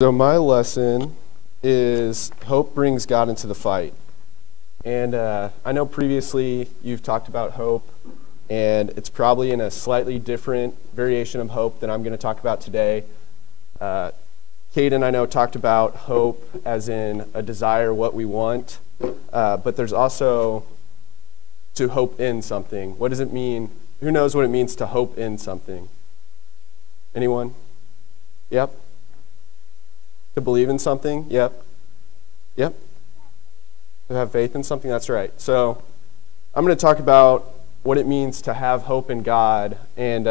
So my lesson is hope brings God into the fight. And I know previously you've talked about hope, and it's probably in a slightly different variation of hope than I'm going to talk about today. Caden, I know, talked about hope as in a desire, what we want, but there's also to hope in something. What does it mean? Who knows what it means to hope in something? Anyone? Yep. To believe in something? Yep. Yep. To have faith in something? That's right. So I'm going to talk about what it means to have hope in God. And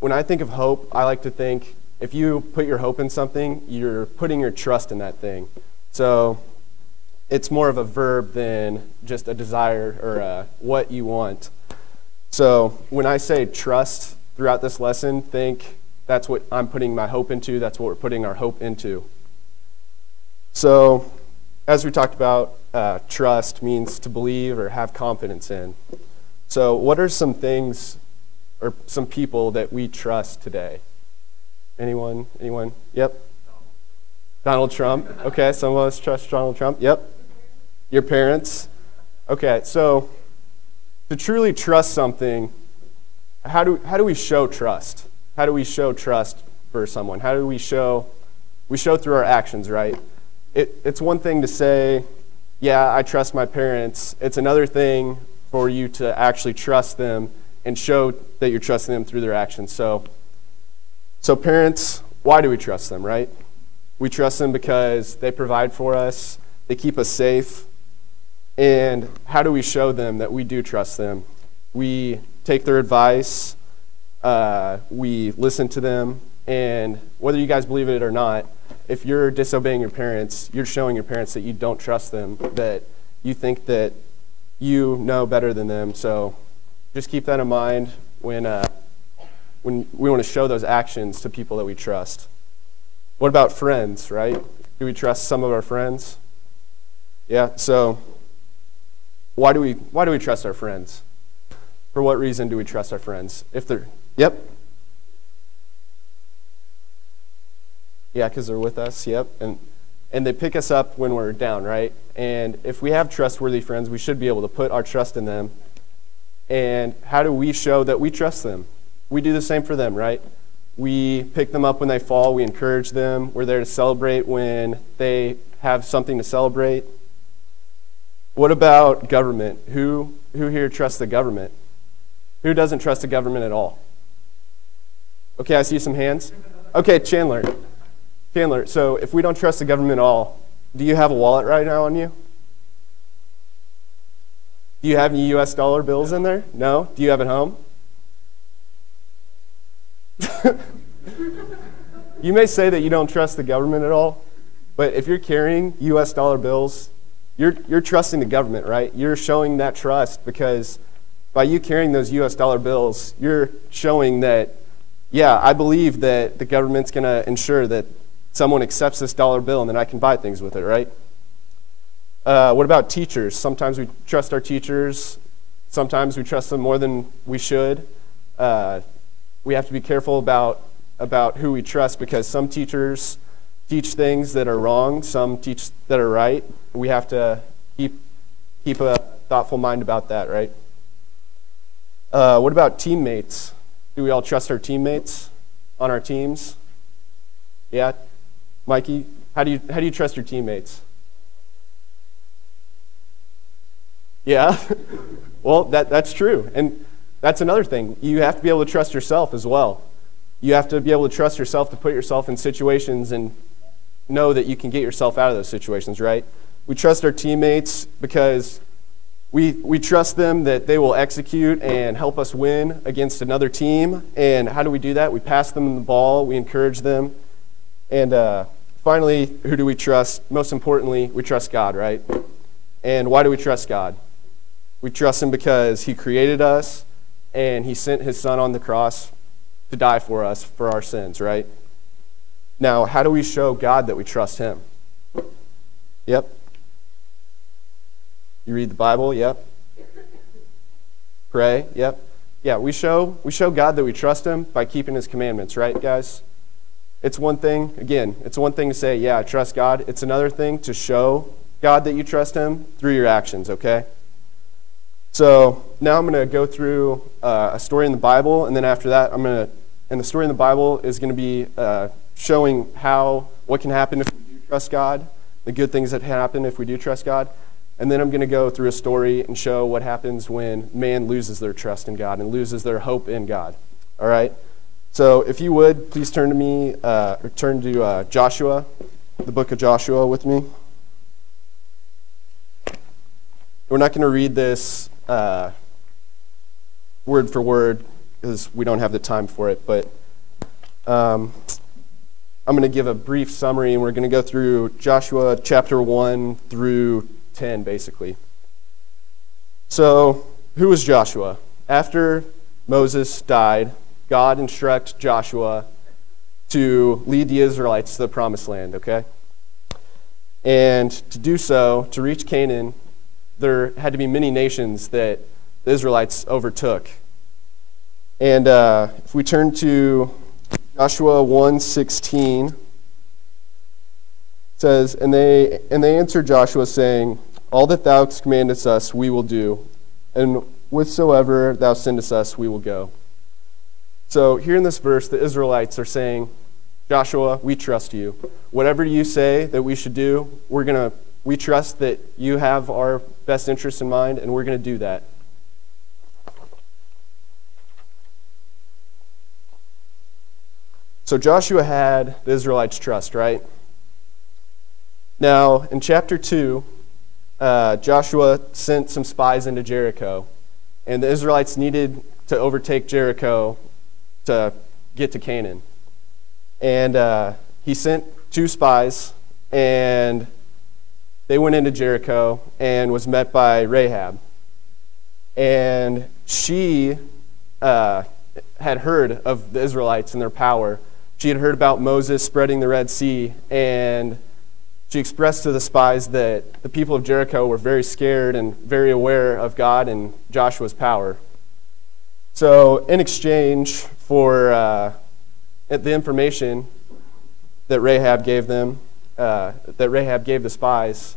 when I think of hope, I like to think if you put your hope in something, you're putting your trust in that thing. So it's more of a verb than just a desire or what you want. So when I say trust throughout this lesson, think that's what I'm putting my hope into. That's what we're putting our hope into. So, as we talked about, trust means to believe or have confidence in. So, what are some things or some people that we trust today? Anyone? Anyone? Yep. Donald Trump. Okay, some of us trust Donald Trump. Yep. Your parents. Okay, so to truly trust something, how do we show trust? How do we show trust for someone? How do we show through our actions, right? It's one thing to say, yeah, I trust my parents. It's another thing for you to actually trust them and show that you're trusting them through their actions. So parents, why do we trust them, right? We trust them because they provide for us, they keep us safe. And how do we show them that we do trust them? We take their advice. We listen to them, and whether you guys believe it or not, if you're disobeying your parents, you're showing your parents that you don't trust them, that you think that you know better than them. So just keep that in mind when we want to show those actions to people that we trust. What about friends, right? Do we trust some of our friends? Yeah, so why do we trust our friends? For what reason do we trust our friends? Yep. Yeah, because they're with us, yep. And they pick us up when we're down, right? And if we have trustworthy friends, we should be able to put our trust in them. And how do we show that we trust them? We do the same for them, right? We pick them up when they fall. We encourage them. We're there to celebrate when they have something to celebrate. What about government? Who here trusts the government? Who doesn't trust the government at all? Okay, I see some hands. Okay, Chandler, so if we don't trust the government at all, do you have a wallet right now on you? Do you have any US dollar bills in there? No? Do you have it home? You may say that you don't trust the government at all, but if you're carrying US dollar bills, you're trusting the government, right? You're showing that trust because by you carrying those US dollar bills, you're showing that, yeah, I believe that the government's going to ensure that someone accepts this dollar bill and then I can buy things with it, right? What about teachers? Sometimes we trust our teachers. Sometimes we trust them more than we should. We have to be careful about who we trust because some teachers teach things that are wrong. Some teach that are right. We have to keep a thoughtful mind about that, right? What about teammates? Do we all trust our teammates on our teams? Yeah, Mikey, how do you trust your teammates? Yeah, well, that's true, and that's another thing. You have to be able to trust yourself as well. You have to be able to trust yourself to put yourself in situations and know that you can get yourself out of those situations, right? We trust our teammates because we trust them that they will execute and help us win against another team. And how do we do that? We pass them the ball. We encourage them. And finally, who do we trust? Most importantly, we trust God, right? And why do we trust God? We trust Him because He created us and He sent His Son on the cross to die for us for our sins, right? Now, how do we show God that we trust Him? Yep. You read the Bible, yep. Pray, yep. Yeah, we show God that we trust Him by keeping His commandments, right, guys? It's one thing, again, it's one thing to say, yeah, I trust God. It's another thing to show God that you trust him through your actions, okay? So now I'm going to go through a story in the Bible, and then after that, and the story in the Bible is going to be showing what can happen if we do trust God, the good things that happen if we do trust God. And then I'm going to go through a story and show what happens when man loses their trust in God and loses their hope in God. All right? So if you would, please turn to Joshua, the book of Joshua with me. We're not going to read this word for word because we don't have the time for it, but I'm going to give a brief summary, and we're going to go through Joshua chapter 1 through 10, basically. So, who was Joshua? After Moses died, God instructs Joshua to lead the Israelites to the promised land, okay? And to do so, to reach Canaan, there had to be many nations that the Israelites overtook. And if we turn to Joshua 1:16, it says, And they answered Joshua, saying, All that thou commandest us we will do, and whithersoever thou sendest us we will go. So here in this verse, the Israelites are saying, Joshua, we trust you. Whatever you say that we should do, we trust that you have our best interests in mind, and we're going to do that. So Joshua had the Israelites' trust, right? Now, in chapter 2, Joshua sent some spies into Jericho, and the Israelites needed to overtake Jericho to get to Canaan. And he sent 2 spies, and they went into Jericho and was met by Rahab. And she had heard of the Israelites and their power. She had heard about Moses spreading the Red Sea, and she expressed to the spies that the people of Jericho were very scared and very aware of God and Joshua's power. So in exchange for the information that Rahab gave them, that Rahab gave the spies,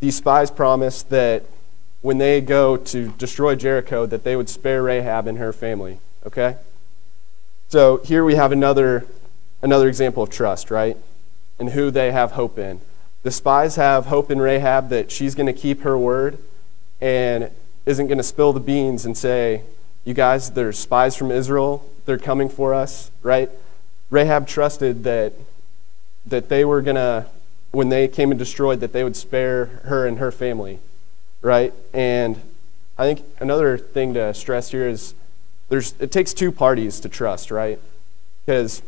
these spies promised that when they go to destroy Jericho, that they would spare Rahab and her family, okay? So here we have another example of trust, right? And who they have hope in. The spies have hope in Rahab that she's going to keep her word and isn't going to spill the beans and say, you guys, there's spies from Israel, they're coming for us, right? Rahab trusted that they were going to, when they came and destroyed, that they would spare her and her family, right? And I think another thing to stress here is it takes 2 parties to trust, right? Because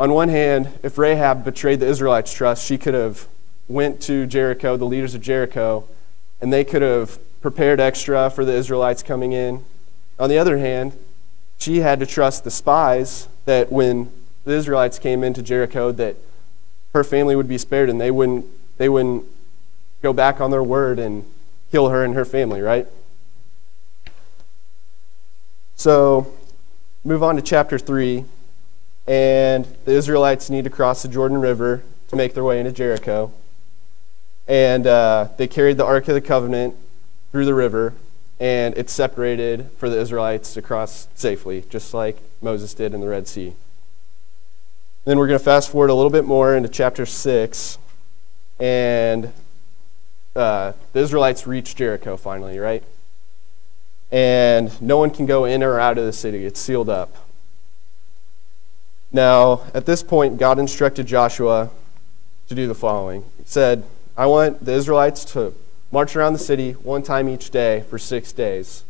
on one hand, if Rahab betrayed the Israelites' trust, she could have went to Jericho, the leaders of Jericho, and they could have prepared extra for the Israelites coming in. On the other hand, she had to trust the spies that when the Israelites came into Jericho, that her family would be spared and they wouldn't go back on their word and kill her and her family, right? So, move on to chapter 3. And the Israelites need to cross the Jordan River to make their way into Jericho. And they carried the Ark of the Covenant through the river, and it's separated for the Israelites to cross safely, just like Moses did in the Red Sea. Then we're going to fast forward a little bit more into chapter 6, and the Israelites reach Jericho finally, right? And no one can go in or out of the city. It's sealed up. Now, at this point, God instructed Joshua to do the following. He said, I want the Israelites to march around the city 1 time each day for 6 days.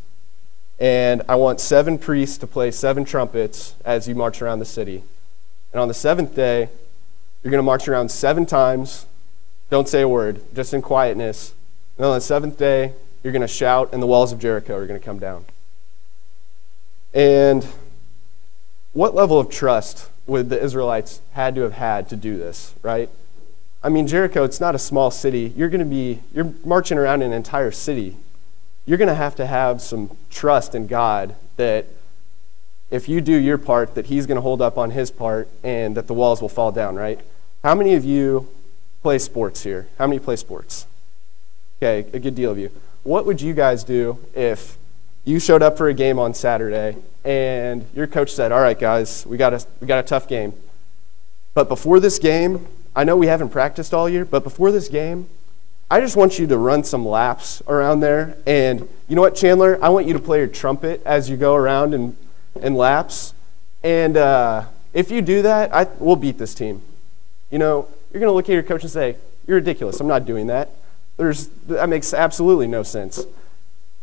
And I want 7 priests to play 7 trumpets as you march around the city. And on the 7th day, you're going to march around 7 times. Don't say a word, just in quietness. And on the 7th day, you're going to shout, and the walls of Jericho are going to come down. And what level of trust would the Israelites had to have had to do this, right? I mean, Jericho, it's not a small city. You're marching around an entire city. You're going to have some trust in God that if you do your part, that he's going to hold up on his part and that the walls will fall down, right? How many of you play sports here? How many play sports? Okay, a good deal of you. What would you guys do if you showed up for a game on Saturday and your coach said, all right, guys, we got a tough game. But before this game, I know we haven't practiced all year, but before this game, I just want you to run some laps around there. And you know what, Chandler? I want you to play your trumpet as you go around in laps. And if you do that, we'll beat this team. You know, you're going to look at your coach and say, you're ridiculous. I'm not doing that. That makes absolutely no sense.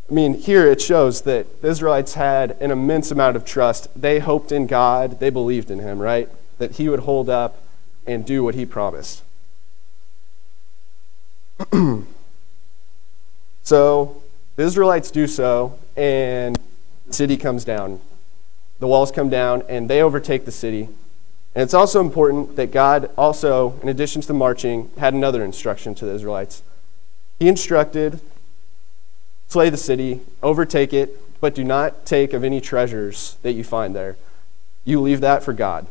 I mean, here it shows that the Israelites had an immense amount of trust. They hoped in God. They believed in him, right? That he would hold up and do what he promised. So the Israelites do so, and the city comes down. The walls come down, and they overtake the city. And it's also important that God also, in addition to the marching, had another instruction to the Israelites. He instructed, slay the city, overtake it, but do not take of any treasures that you find there. You leave that for God.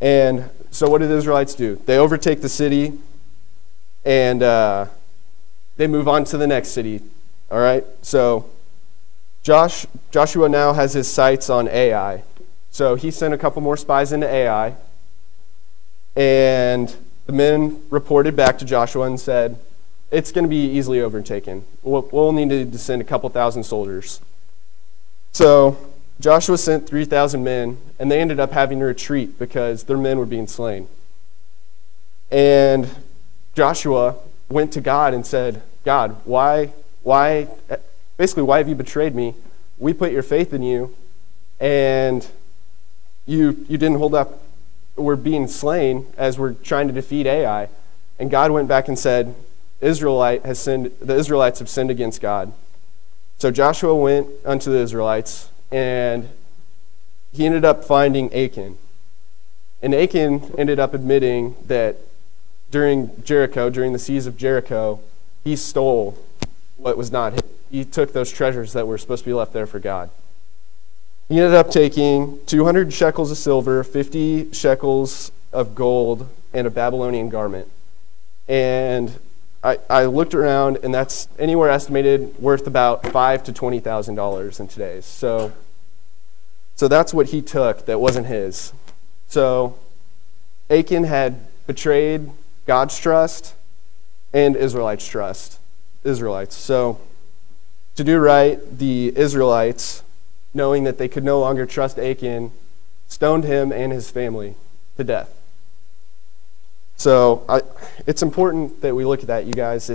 And so what do the Israelites do? They overtake the city, and they move on to the next city. All right? So Joshua now has his sights on Ai. So he sent a couple more spies into Ai, and the men reported back to Joshua and said, it's going to be easily overtaken. We'll need to send a couple thousand soldiers. So Joshua sent 3,000 men, and they ended up having to retreat because their men were being slain. And Joshua went to God and said, God, why have you betrayed me? We put your faith in you, and you didn't hold up. We're being slain as we're trying to defeat Ai. And God went back and said, the Israelites have sinned against God. So Joshua went unto the Israelites, and he ended up finding Achan. And Achan ended up admitting that during the siege of Jericho, he stole what was not his. He took those treasures that were supposed to be left there for God. He ended up taking 200 shekels of silver, 50 shekels of gold, and a Babylonian garment. And I looked around, and that's anywhere estimated worth about $5,000 to $20,000 in today's. So that's what he took that wasn't his. So Achan had betrayed God's trust and Israelites' trust. So to do right, the Israelites, knowing that they could no longer trust Achan, stoned him and his family to death. So it's important that we look at that, you guys.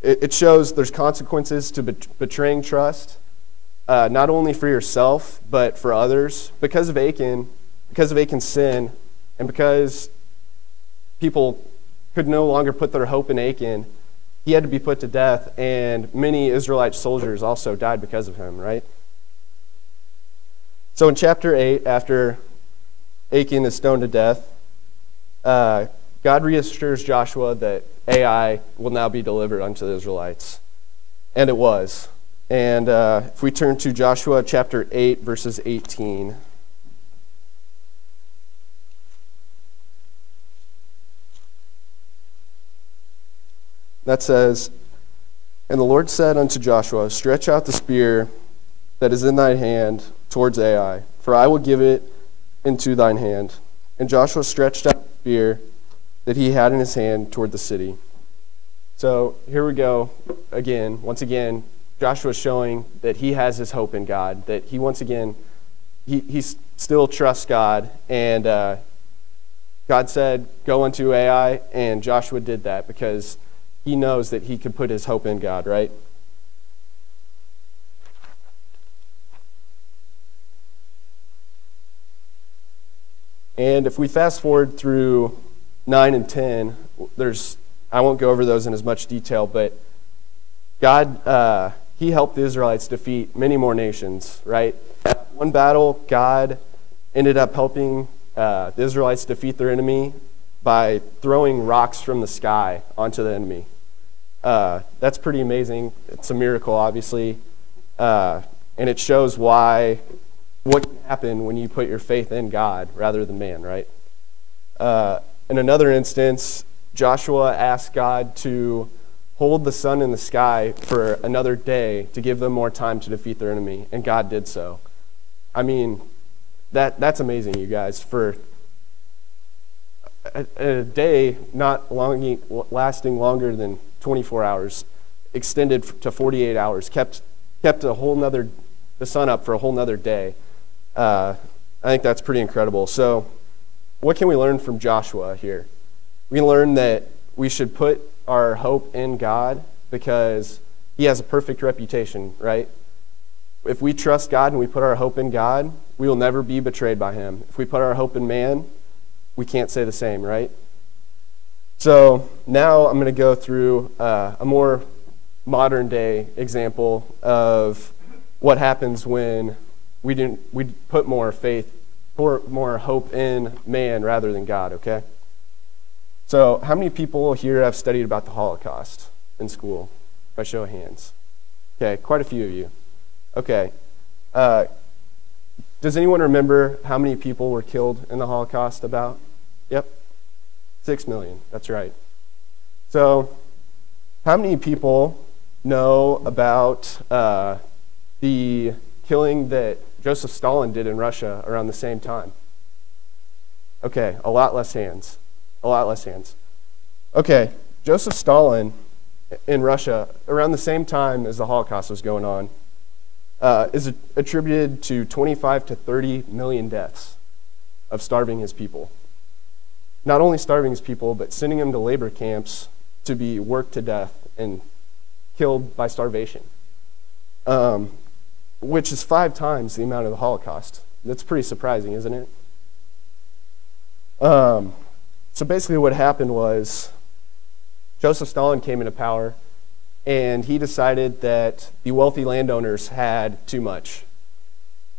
It shows there's consequences to betraying trust, not only for yourself, but for others. Because of Achan's sin, and because people could no longer put their hope in Achan, he had to be put to death, and many Israelite soldiers also died because of him, right? So in chapter 8, after Achan is stoned to death, God reassures Joshua that Ai will now be delivered unto the Israelites. And it was. And if we turn to Joshua chapter 8, verses 18. That says, And the Lord said unto Joshua, Stretch out the spear that is in thine hand towards Ai, for I will give it into thine hand. And Joshua stretched out the spear that he had in his hand toward the city. So here we go again. Once again, Joshua's showing that he has his hope in God, that he once again, he still trusts God. And God said, go unto Ai, and Joshua did that because he knows that he could put his hope in God, right? And if we fast forward through 9 and 10, I won't go over those in as much detail, but God, he helped the Israelites defeat many more nations, right? At one battle, God ended up helping the Israelites defeat their enemy by throwing rocks from the sky onto the enemy. That's pretty amazing. It's a miracle, obviously, and it shows why what can happen when you put your faith in God rather than man, right? In another instance, Joshua asked God to hold the sun in the sky for another day to give them more time to defeat their enemy, and God did so. I mean, that's amazing, you guys. For a day not lasting longer than 24 hours, extended to 48 hours, kept the sun up for a whole nother day. I think that's pretty incredible. So what can we learn from Joshua here? We can learn that we should put our hope in God because he has a perfect reputation, right? If we trust God and we put our hope in God, we will never be betrayed by him. If we put our hope in man, we can't say the same, right? So now I'm going to go through a more modern day example of what happens when we put more faith, more hope in man rather than God, okay? So how many people here have studied about the Holocaust in school? By show of hands. Okay, quite a few of you. Okay. Does anyone remember how many people were killed in the Holocaust about? Yep. 6 million, that's right. So how many people know about the killing that Joseph Stalin did in Russia around the same time? Okay, a lot less hands. A lot less hands. Okay, Joseph Stalin in Russia, around the same time as the Holocaust was going on, is attributed to 25 to 30 million deaths of starving his people. Not only starving his people, but sending them to labor camps to be worked to death and killed by starvation, which is 5 times the amount of the Holocaust. That's pretty surprising, isn't it? So basically what happened was Joseph Stalin came into power, and he decided that the wealthy landowners had too much.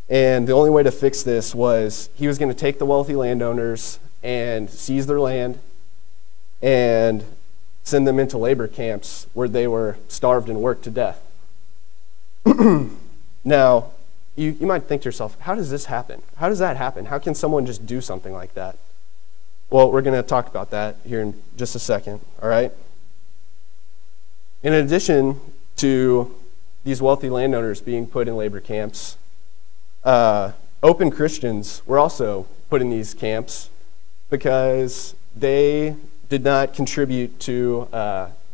And the only way to fix this was he was going to take the wealthy landowners and seize their land and send them into labor camps where they were starved and worked to death. Now, you might think to yourself, how does this happen? How does that happen? How can someone just do something like that? Well, we're going to talk about that here in just a second, all right? In addition to these wealthy landowners being put in labor camps, open Christians were also put in these camps because they did not contribute to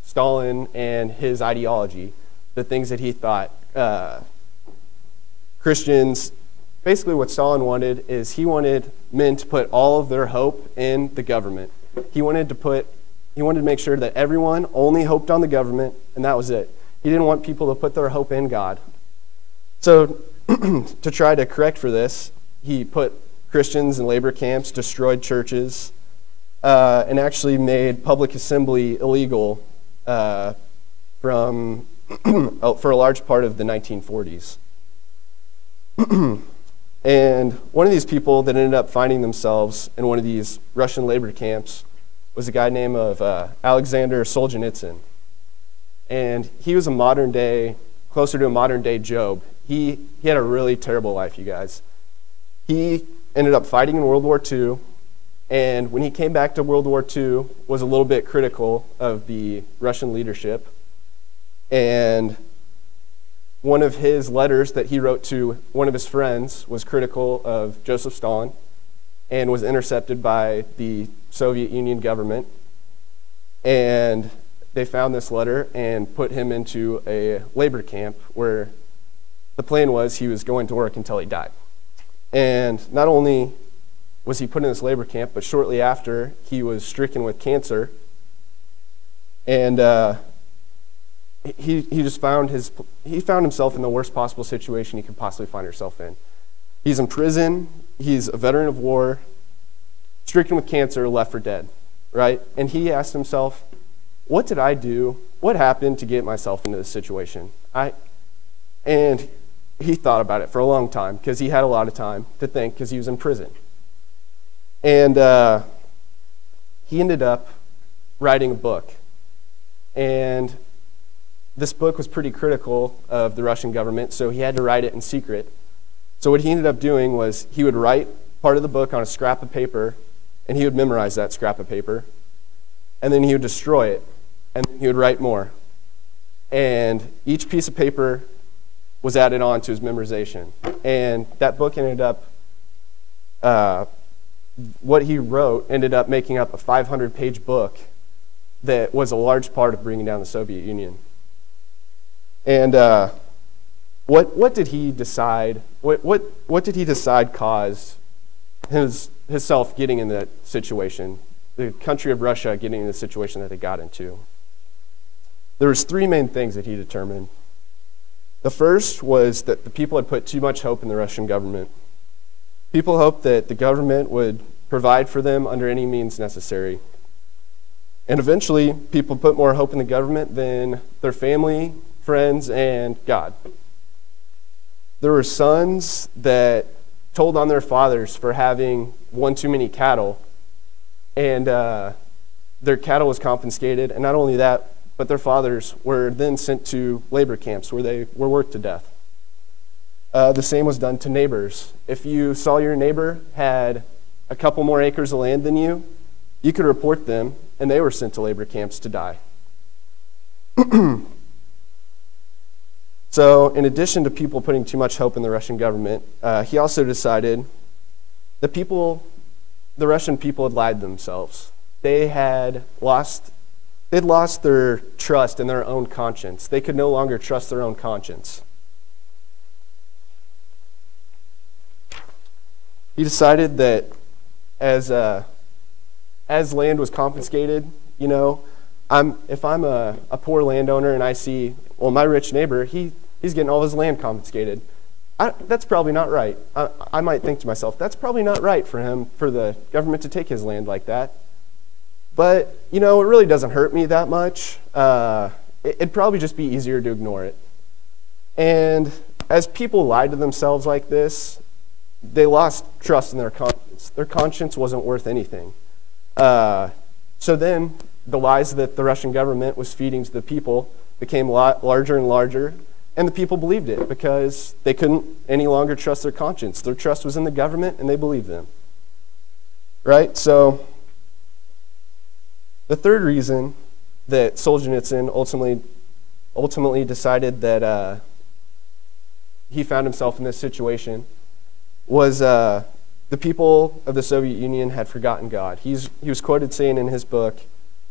Stalin and his ideology, the things that he thought. Christians, basically what Stalin wanted is he wanted men to put all of their hope in the government. He wanted to make sure that everyone only hoped on the government, and that was it. He didn't want people to put their hope in God. So to try to correct for this, he put Christians in labor camps, destroyed churches, and actually made public assembly illegal for a large part of the 1940s. And one of these people that ended up finding themselves in one of these Russian labor camps was a guy named Alexander Solzhenitsyn. And he was closer to a modern day Job. He had a really terrible life, you guys. He ended up fighting in World War II, and when he came back to World War II, was a little bit critical of the Russian leadership. And one of his letters that he wrote to one of his friends was critical of Joseph Stalin and was intercepted by the Soviet Union government. And they found this letter and put him into a labor camp where the plan was he was going to work until he died. And not only was he put in this labor camp, but shortly after, he was stricken with cancer. And he found himself in the worst possible situation he could possibly find himself in. He's in prison, he's a veteran of war, stricken with cancer, left for dead, right? And he asked himself, what did I do? What happened to get myself into this situation? And he thought about it for a long time because he had a lot of time to think because he was in prison. And he ended up writing a book. And this book was pretty critical of the Russian government, so he had to write it in secret So what he ended up doing was he would write part of the book on a scrap of paper, and he would memorize that scrap of paper, and then he would destroy it, and then he would write more. And each piece of paper was added on to his memorization. And that book ended up, what he wrote ended up making up a 500-page book that was a large part of bringing down the Soviet Union. And what did he decide? What did he decide caused himself getting in that situation? The country of Russia getting in the situation that they got into. There was three main things that he determined. The first was that the people had put too much hope in the Russian government. People hoped that the government would provide for them under any means necessary. And eventually, people put more hope in the government than their family, friends, and God. There were sons that told on their fathers for having one too many cattle, and their cattle was confiscated, and not only that, but their fathers were then sent to labor camps where they were worked to death. The same was done to neighbors. If you saw your neighbor had a couple more acres of land than you could report them, and they were sent to labor camps to die. So in addition to people putting too much hope in the Russian government, he also decided the Russian people had lied to themselves. They'd lost their trust in their own conscience. They could no longer trust their own conscience. He decided that as land was confiscated, if I'm a poor landowner and I see, well, my rich neighbor, he's getting all his land confiscated. That's probably not right. I might think to myself, that's probably not right for the government to take his land like that. But, it really doesn't hurt me that much. It'd probably just be easier to ignore it. And as people lied to themselves like this, they lost trust in their conscience. Their conscience wasn't worth anything. So then the lies that the Russian government was feeding to the people became larger and larger, and the people believed it because they couldn't any longer trust their conscience. Their trust was in the government, and they believed them. Right? So the third reason that Solzhenitsyn ultimately decided that he found himself in this situation was the people of the Soviet Union had forgotten God. He was quoted saying in his book,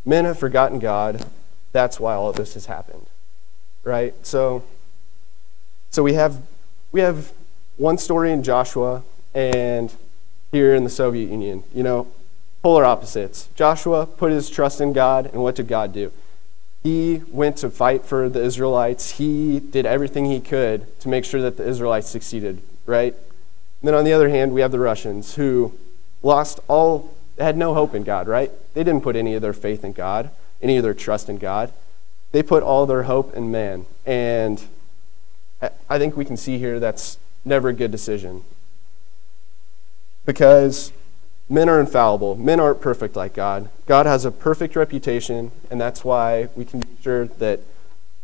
"Men have forgotten God. That's why all of this has happened." Right? So we have one story in Joshua and here in the Soviet Union. Polar opposites. Joshua put his trust in God, and what did God do? He went to fight for the Israelites. He did everything he could to make sure that the Israelites succeeded, right? And then on the other hand, we have the Russians who had no hope in God, right? They didn't put any of their faith in God, any of their trust in God. They put all their hope in man. And I think we can see here that's never a good decision. Because men are infallible. Men aren't perfect like God. God has a perfect reputation, and that's why we can be sure that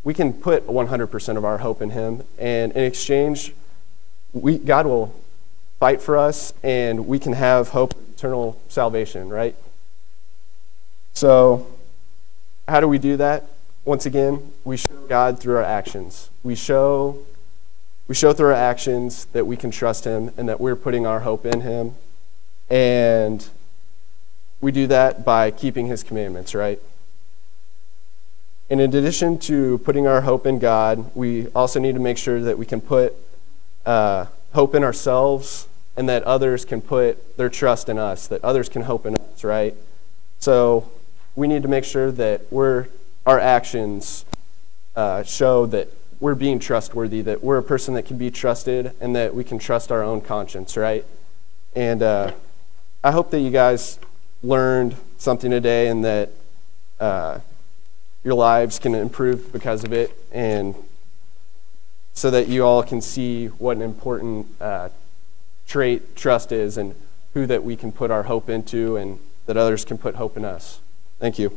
we can put 100% of our hope in him. And in exchange, God will fight for us, and we can have hope of eternal salvation, right? So how do we do that? Once again, we show God through our actions. We show through our actions that we can trust him and that we're putting our hope in him. And we do that by keeping his commandments, right? And in addition to putting our hope in God, we also need to make sure that we can put hope in ourselves and that others can put their trust in us, that others can hope in us, right? So we need to make sure that our actions show that we're being trustworthy, that we're a person that can be trusted, and that we can trust our own conscience, right? And I hope that you guys learned something today and that your lives can improve because of it, and so that you all can see what an important trait trust is and who that we can put our hope into and that others can put hope in us. Thank you.